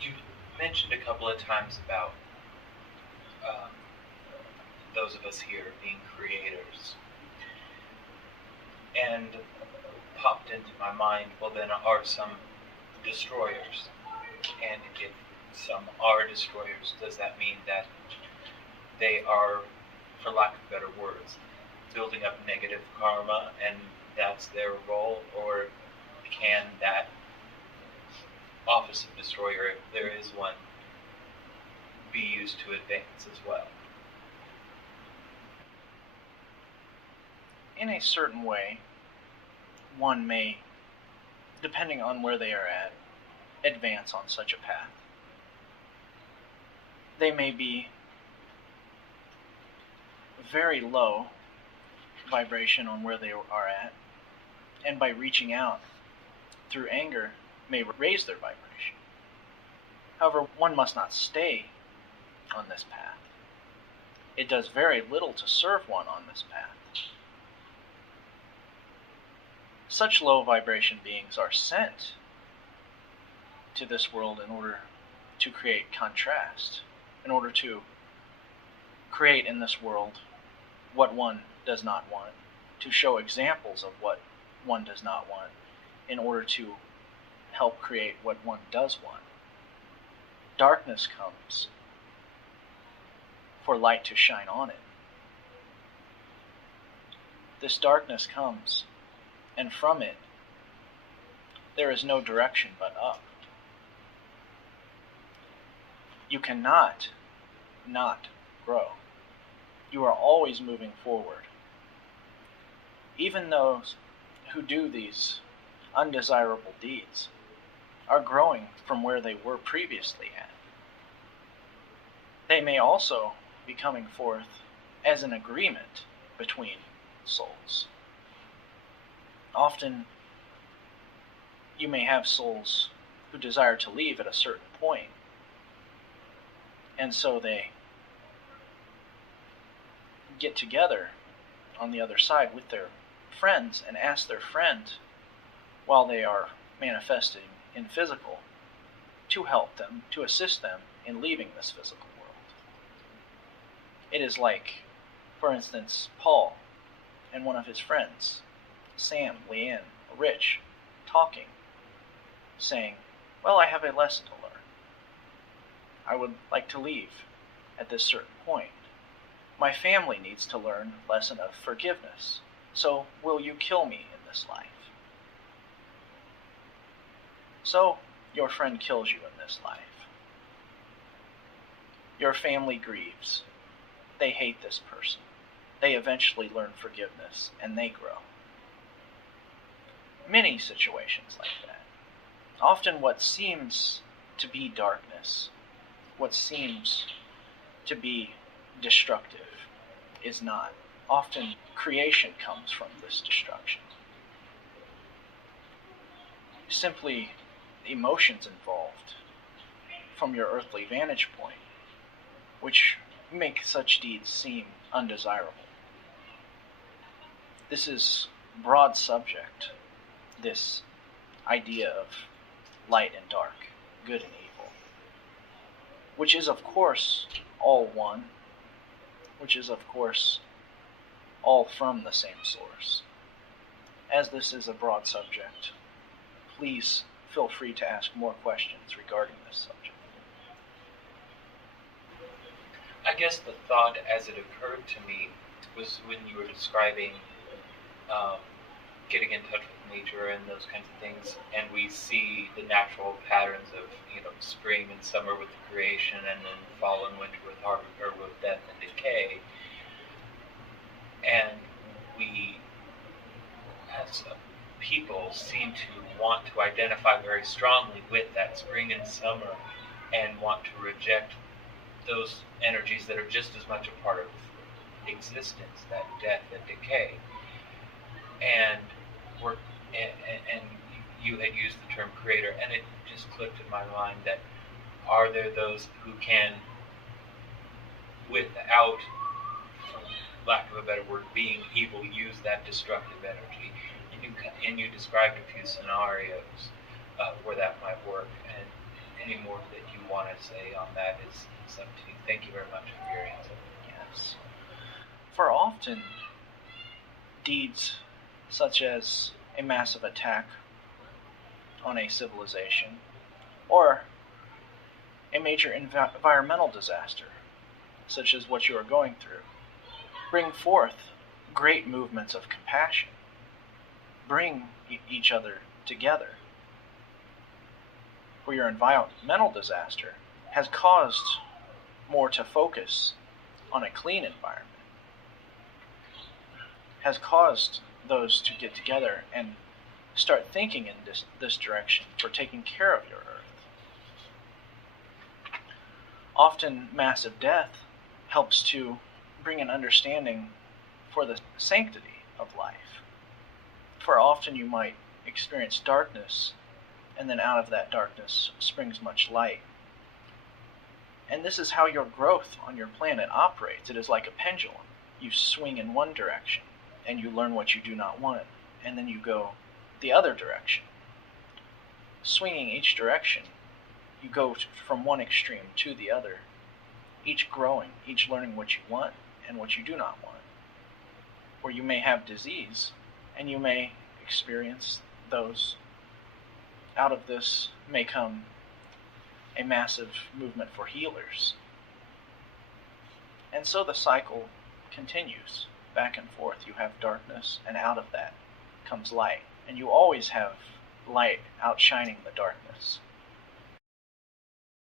You mentioned a couple of times about um, those of us here being creators, and popped into my mind, well, then are some destroyers? And if some are destroyers, does that mean that they are, for lack of better words, building up negative karma and that's their role? Or can that office of destroyer, if there is one, be used to advance as well? In a certain way, one may, depending on where they are at, advance on such a path. They may be very low vibration on where they are at, and by reaching out through anger may raise their vibration. However, one must not stay on this path. It does very little to serve one on this path. Such low vibration beings are sent to this world in order to create contrast, in order to create in this world what one does not want, to show examples of what one does not want, in order to help create what one does want. Darkness comes for light to shine on it. This darkness comes, and from it there is no direction but up. You cannot not grow. You are always moving forward. Even those who do these undesirable deeds are growing from where they were previously at. They may also be coming forth as an agreement between souls. Often, you may have souls who desire to leave at a certain point, and so they get together on the other side with their friends and ask their friend, while they are manifesting in physical, to help them, to assist them in leaving this physical world. It is like, for instance, Paul and one of his friends, Sam, Leanne, Rich, talking, saying, well, I have a lesson to learn. I would like to leave at this certain point. My family needs to learn the lesson of forgiveness. So will you kill me in this life? So your friend kills you in this life. Your family grieves. They hate this person. They eventually learn forgiveness and they grow. Many situations like that. Often what seems to be darkness, what seems to be destructive, is not. Often creation comes from this destruction. Simply emotions involved from your earthly vantage point, which make such deeds seem undesirable. This is a broad subject, this idea of light and dark, good and evil, which is of course all one, which is of course all from the same source. As this is a broad subject, please feel free to ask more questions regarding this subject. I guess the thought as it occurred to me was when you were describing getting in touch with nature and those kinds of things, and we see the natural patterns of spring and summer with the creation, and then fall and winter with with death and decay, and we as people seem to want to identify very strongly with that spring and summer, and want to reject those energies that are just as much a part of existence, that death and decay. And we're and you had used the term creator, and it just clicked in my mind that are there those who can, without lack of a better word, being evil, use that destructive energy? And you described a few scenarios where that might work, any more that you want to say on that is up to you. Thank you very much for your answer. Yes. For often, deeds such as a massive attack on a civilization or a major environmental disaster, such as what you are going through, bring forth great movements of compassion, bring each other together. For your environmental disaster has caused more to focus on a clean environment, has caused those to get together and start thinking in this direction for taking care of your earth. Often massive death helps to bring an understanding for the sanctity of life. For often you might experience darkness, and then out of that darkness springs much light. And this is how your growth on your planet operates. It is like a pendulum. You swing in one direction, and you learn what you do not want, and then you go the other direction. Swinging each direction, you go from one extreme to the other, each growing, each learning what you want and what you do not want. Or you may have disease, and you may experience those. Out of this may come a massive movement for healers. And so the cycle continues back and forth. You have darkness, and out of that comes light. And you always have light outshining the darkness.